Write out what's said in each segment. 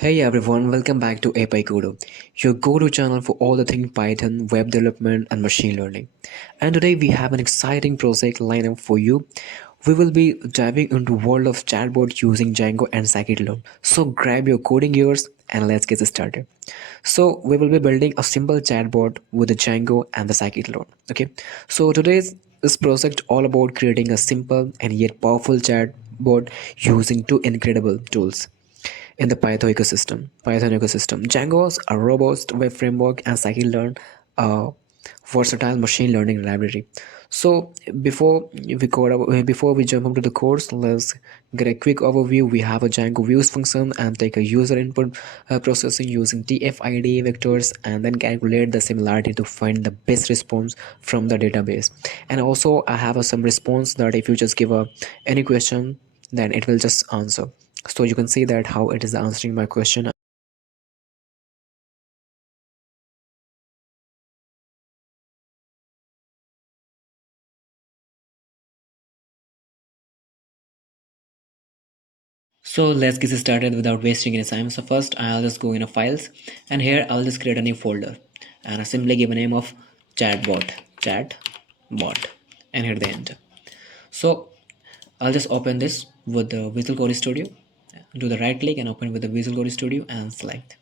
Hey everyone, welcome back to ApyCoder, your go-to channel for all the things Python, web development, and machine learning. And today we have an exciting project lineup for you. We will be diving into world of chatbot using Django and Scikit-learn. So grab your coding ears and let's get started. So we will be building a simple chatbot with the Django and the Scikit-learn. Okay. So today's this project all about creating a simple and yet powerful chatbot using two incredible tools in the Python ecosystem. Django is a robust web framework and Scikit-learn a versatile machine learning library. So before we jump into the course, let's get a quick overview. We have a Django views function and take a user input processing using TF-ID vectors and then calculate the similarity to find the best response from the database. And also I have some response that if you just give any question, then it will just answer. So you can see that how it is answering my question. So let's get started without wasting any time. So first I'll just go in a files, and here I'll just create a new folder and I simply give a name of chatbot and hit the enter. So I'll just open this with the Visual Code Studio, do the right click and open with the Visual Code Studio and select.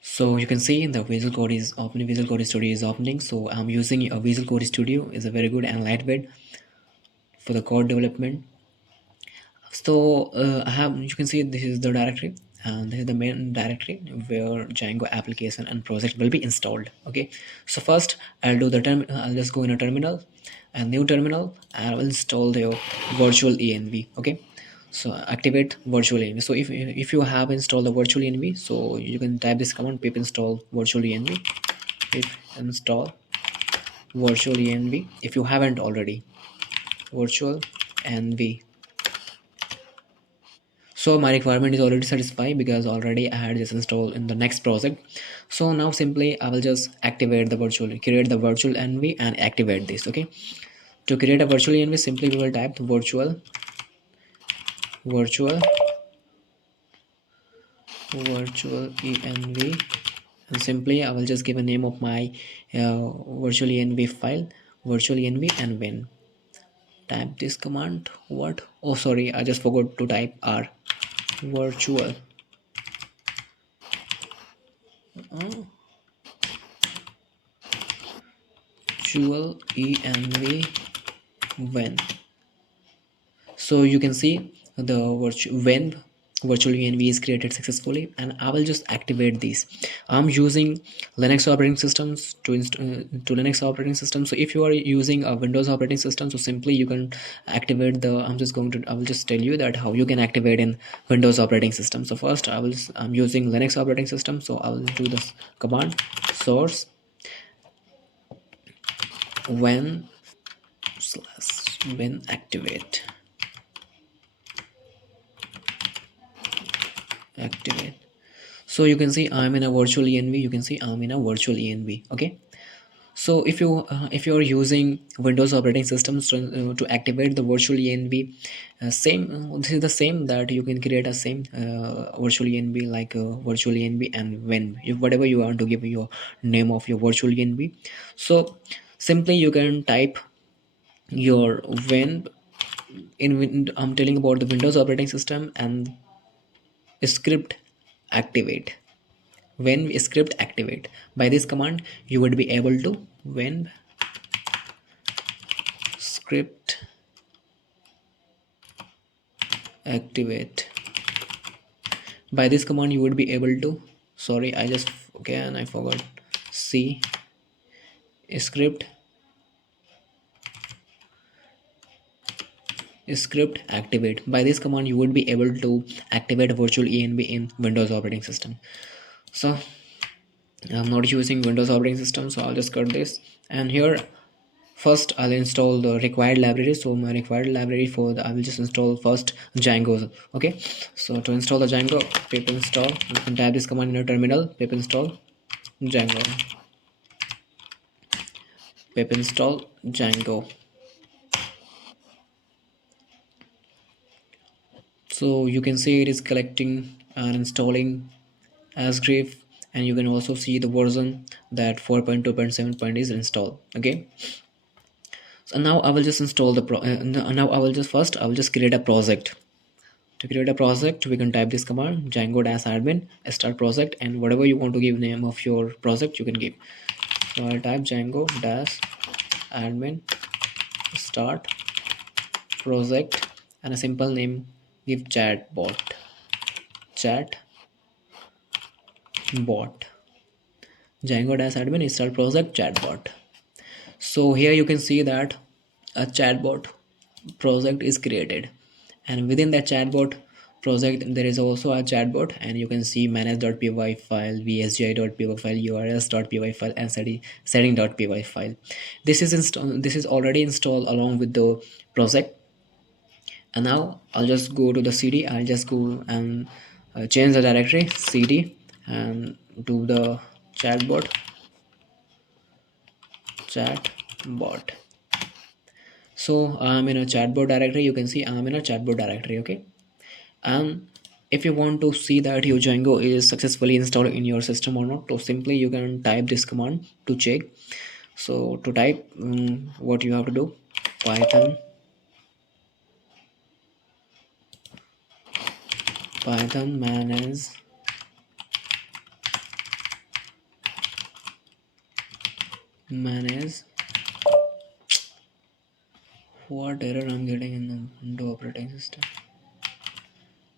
So you can see the Visual Code is opening, Visual Code Studio is opening. So I'm using a Visual Code Studio, is a very good and lightweight for the code development. So I have, you can see this is the directory and this is the main directory where Django application and project will be installed. Okay, so first I'll do the I'll just go in a terminal and new terminal and I will install the virtual env. Okay, so activate virtual env. So if you have installed the virtual env, so you can type this command pip install virtual env, pip install virtual env if you haven't already, virtual env. So my requirement is already satisfied because already I had this installed in the next project. So now simply I will just activate the virtual, create the virtual env and activate this. Okay, to create a virtual env, simply we will type virtual env, and simply I will just give a name of my virtual env file, virtual env, and when type this command. What, oh sorry, I just forgot to type r, virtual env when. So you can see the when virtual env is created successfully, and I will just activate these. I'm using Linux operating systems to Linux operating system. So if you are using a Windows operating system, so simply you can activate the, I will just tell you that how you can activate in Windows operating system. So first I'm using Linux operating system, so I will do this command source when activate so you can see I'm in a virtual env. You can see I'm in a virtual env. Okay, so if you're using Windows operating systems to activate the virtual env, same this is the same that you can create a same virtual env like virtual env, and when if whatever you want to give your name of your virtual env, so simply you can type your when I'm telling about the Windows operating system, and script activate. When script activate, by this command you would be able to, when script activate, by this command you would be able to, sorry I just again I forgot, c script activate. By this command you would be able to activate virtual env in Windows operating system. So I'm not using Windows operating system, so I'll just cut this, and here first I'll install the required library. So my required library for the, I will just install first Django. Okay, so to install the Django, pip install, you can type this command in your terminal, pip install Django, pip install Django. So you can see it is collecting and installing as grave, and you can also see the version that 4.2.7 is installed. Okay, so now I will just install the now I will just first I will just create a project. To create a project, we can type this command Django -admin start project, and whatever you want to give name of your project you can give. So I'll type Django -admin start project, and a simple name, give chatbot Django -admin start project chatbot. So here you can see that a chatbot project is created, and within that chatbot project there is also a chatbot, and you can see manage.py file, vsgi.py file, urs.py file, and setting.py file. This is already installed along with the project. And now I'll just go to the cd. I'll just go and change the directory cd and do the chatbot. So I'm in a chatbot directory. You can see I'm in a chatbot directory. Okay, and if you want to see that your Django is successfully installed in your system or not, so simply you can type this command to check. So to type, what you have to do, python manage. What error I'm getting in the Windows operating system?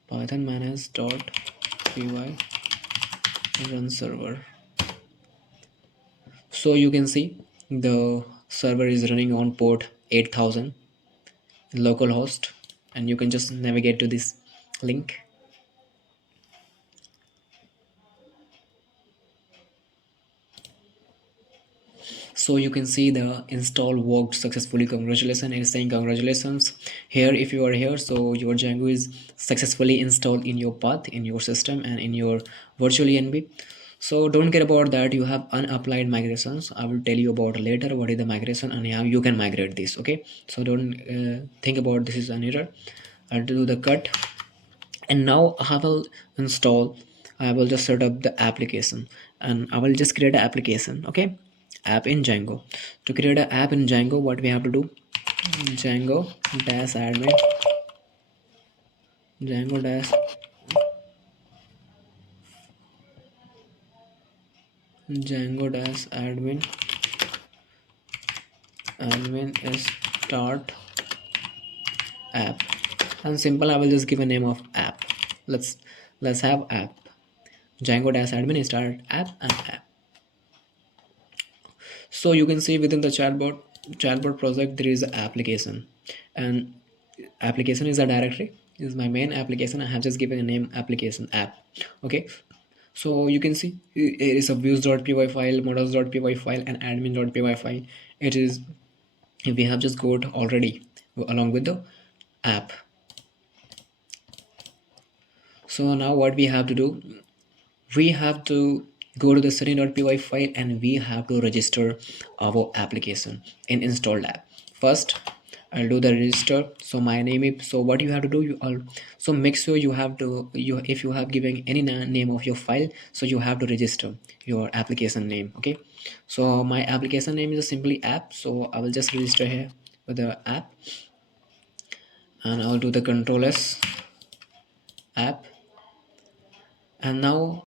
Python manage.py run server. So you can see the server is running on port 8000 localhost, and you can just navigate to this link. So you can see the install worked successfully. Congratulations, it's saying congratulations here. If you are here, so your Django is successfully installed in your path, in your system, and in your virtual env. So don't care about that. You have unapplied migrations. I will tell you about later what is the migration and how you can migrate this. Okay, so don't think about this is an error. I'll do the cut, and now I will install. I will just set up the application, and I will just create an application. Okay, app in Django. To create an app in Django, what we have to do, Django dash admin Django dash Django dash admin is start app, and simple I will just give a name of app. Let's have app Django dash admin start app and app. So you can see within the chatbot project there is an application, and application is a directory, is my main application. I have just given a name application app. Okay, so you can see it is a views.py file, models.py file, and admin.py file. It is, we have just got already along with the app. So now what we have to do, we have to go to the setting.py file, and we have to register our application in installed app. First I'll do the register. So my name is, so what you have to do, you all, so make sure you have to, if you have given any name of your file, so you have to register your application name. Okay, so my application name is simply app, so I will just register here with the app, and I'll do the control s app. And now